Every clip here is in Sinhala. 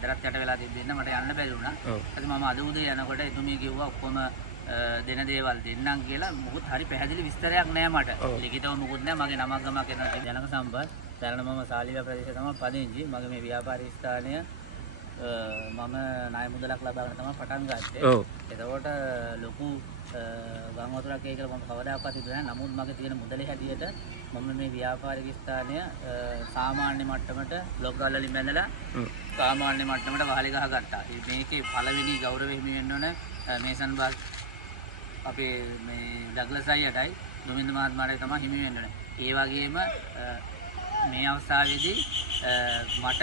ගෙදරත් යට වෙලා තිබෙන්න මට යන්න බැරි වුණා. ඊට මම අද උදේ යනකොට එතුමිය කිව්වා ඔක්කොම දෙන දේවල් දෙන්නම් කියලා. මොකද හරි පැහැදිලි විස්තරයක් නෑ මට. ලිඛිතව මොකුත් නෑ. මගේ නමක් ගමක් එනවා ජනක සම්බන්ධ. දැනන මම සාලියා ප්‍රදේශයේ තමයි පදිංචි. මගේ මේ ව්‍යාපාරික ස්ථානය මම ණය මුදලක් ලබාගෙන තමයි පටන් ගත්තේ. එතකොට ලොකු ගම් වතුරක් ඒ කියලා මම කවදාකවත් හිතුවේ නැහැ. නමුත් මගේ තියෙන මුදලේ හැටියට මම මේ ව්‍යාපාරික ස්ථානය සාමාන්‍ය මට්ටමට බ්ලොග් වලින් බැඳලා සාමාන්‍ය මට්ටමට වහලේ ගහගත්තා. මේකේ පළවෙනි ගෞරවෙ හිමි වෙන්න ඕන මේසන් බාස් අපේ මේ ඩග්ලස් අයියටයි දුමින්ද මහත්මයාට තමයි හිමි වෙන්න ඕන. ඒ වගේම මේ අවස්ථාවේදී මට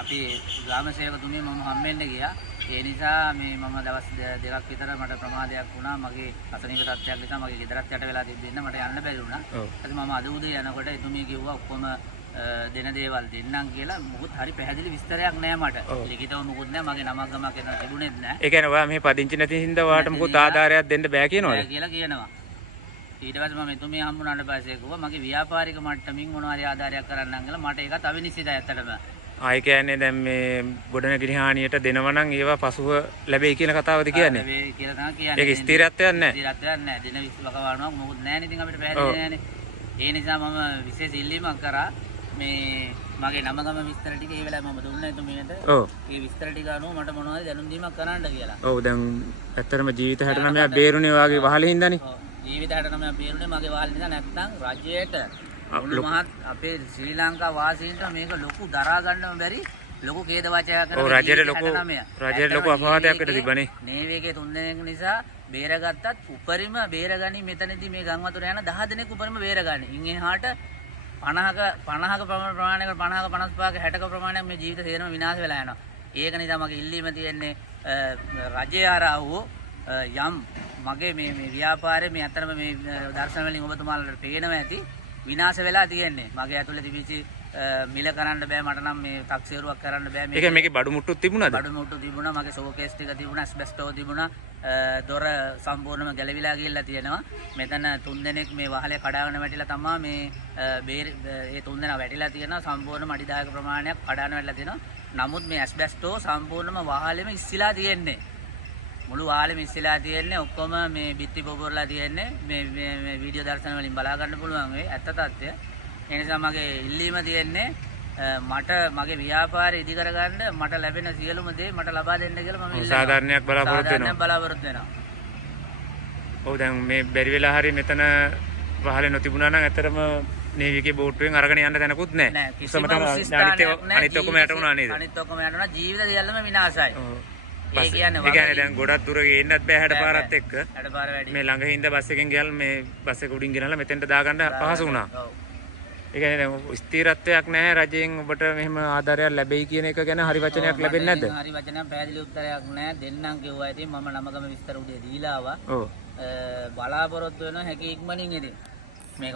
අපේ ග්‍රාම සේවකතුමිය මම හම්බෙන්න ගියා. ඒ නිසා මේ මම දවස් දෙකක් විතර මට ප්‍රමාදයක් වුණා. මගේ අසනීප තත්ත්වයක් නිසා මගේ ගෙදරත් යට වෙලා තිබෙන්න මට යන්න බැරි වුණා. ඊට මම අද උදේ යනකොට එතුමිය කිව්වා ඔක්කොම දෙන දේවල් දෙන්නම් කියලා. මොකද හරි පැහැදිලි විස්තරයක් නෑ මට. ලිඛිතව මොකුත් නෑ. මගේ නමක් ගමක් එන්න තිබුණෙත් නෑ. ඒ කියන්නේ ඔයා මෙහි පදිංචි නැති හින්දා ඔයාට මොකුත් ආධාරයක් දෙන්න බෑ කියනවද? කියලා කියනවා. ඊට පස්සේ මම එතුමිය හම්බුනාට පස්සේ කිව්වා මගේ ව්‍යාපාරික මට්ටමින් මොනවාරි ආධාරයක් කරන්නම් කියලා. මට ඒකත් අවිනිශ්චිතයි ඇත්තටම. ආයි කියන්නේ දැන් මේ ගොඩනැගිලි හානියට දෙනවා නම් ඒවා පසුව ලැබෙයි කියන කතාවද කියන්නේ? ලැබෙයි කියලා තමයි කියන්නේ. ඒක ස්ථිරත්වයක් නැහැ. ස්ථිරත්වයක් නැහැ. දින 20 වකවානුවක් මොකුත් නැහැ නේ. ඉතින් අපිට පැහැදිලි නැහැනේ. ඒ නිසා මම විශේෂ ඉල්ලීමක් කරා මේ මගේ නම ගම විස්තර ටික ඒ වෙලාවේ මම දුන්නා එතුමියට. ඒ විස්තර ටික අනුව මට මොනවද දැනුම් දීමක් කරන්න කියලා. ඔව් දැන් ඇත්තටම ජීවිත 69 බේරුනේ වාගේ වහලේ හින්දානේ. ඔව් ජීවිත 69 බේරුනේ මගේ වහලේ නිසා නැත්නම් රජයට මහත් අපේ ශ්‍රී ලංකා වාසීන්ට මේක ලොකු දරා ගන්නම බැරි ලොකු ඛේද වාචකයක් කරලා රජයට ලොකු අපහාතයක්කට තිබ්බනේ. නේවිගේ 3 දෙනෙක් නිසා බේරගත්තත් උපරිම බේරගනි මෙතනදී මේ ගම් වතුර යන 10 දෙනෙක් උපරිම බේරගනි. ඉන් එහාට 50ක ප්‍රමාණයකට 50ක 55ක 60ක ප්‍රමාණයක් මේ ජීවිත තේරම විනාශ වෙලා යනවා. ඒක නිසා මගේ ඉල්ලීම තියෙන්නේ රජය ආරා වූ යම් මගේ මේ ව්‍යාපාරයේ මේ අතරම මේ දර්ශන වලින් ඔබතුමාලට පේනවා ඇති විනාශ වෙලා තියෙන්නේ. මගේ ඇතුලේ තිබිච්ච මිල කරන්න බෑ මට නම් මේ 탁සේරුවක් කරන්න බෑ. මේක මේකේ බඩු මුට්ටුත් තිබුණාද? බඩු මුට්ටු තිබුණා. මගේ ෂෝකේස් ටික තිබුණා. ඇස්බෙස්ටෝ තිබුණා. දොර සම්පූර්ණයෙන්ම ගැලවිලා ගිහිල්ලා තියෙනවා. මෙතන 3 දෙනෙක් මේ වහලේ කඩාගෙන වැටිලා තමයි මේ ඒ 3 දෙනා වැටිලා තියෙනවා. සම්පූර්ණයෙන්ම අඩි 10ක ප්‍රමාණයක් කඩාගෙන වැටිලා තියෙනවා. නමුත් මේ ඇස්බෙස්ටෝ සම්පූර්ණයෙන්ම වහලෙම ඉස්සිලා තියෙන්නේ. මුළු වහලෙම ඉස්සිලා තියෙන්නේ. ඔක්කොම මේ බිත්ති පොබරලා තියෙන්නේ. මේ වීඩියෝ දර්ශන වලින් බලා ගන්න පුළුවන් වෙයි ඇත්ත තත්ත්වය. ඒ නිසා මගේ ඉල්ලීම තියෙන්නේ මට මගේ ව්‍යාපාරය ඉදි කරගන්න මට ලැබෙන සියලුම දේ මට ලබා දෙන්න කියලා මම සාධාරණයක් බලාපොරොත්තු වෙනවා. ඔව් දැන් මේ බැරි වෙලා හරි මෙතන වහලේ නොතිබුණා නම් ඇත්තටම නේවිගේ බෝට්ටුවෙන් අරගෙන යන්න තැනකුත් නැහැ. කිසිම අනිත් ඔක්කොම යට වුණා නේද? අනිත් ඔක්කොම යට වුණා. ජීවිත සියල්ලම විනාශයි. ඒ කියන්නේ දැන් ගොඩක් දුර ගෙන්නත් බෑ හැඩපාරත් එක්ක. හැඩපාර වැඩි. මේ ළඟ හින්දා බස් එකෙන් ගිහලා මේ බස් එක උඩින් ගෙනල්ලා මෙතෙන්ට දාගන්න පහසු වුණා. ඒ කියන්නේ දැන් ස්ථිරත්වයක් නැහැ රජයෙන් ඔබට මෙහෙම ආධාරයක් ලැබෙයි කියන එක ගැන හරි වචනයක් ලැබෙන්නේ නැද්ද? හරි වචනයක් පැහැදිලි උත්තරයක් නැහැ. දෙන්නම් කිව්වා ඉතින් මම නමගම විස්තර උදේ දීලා ආවා. බලාපොරොත්තු වෙනවා හැකි ඉක්මනින් ඉතින්. මේක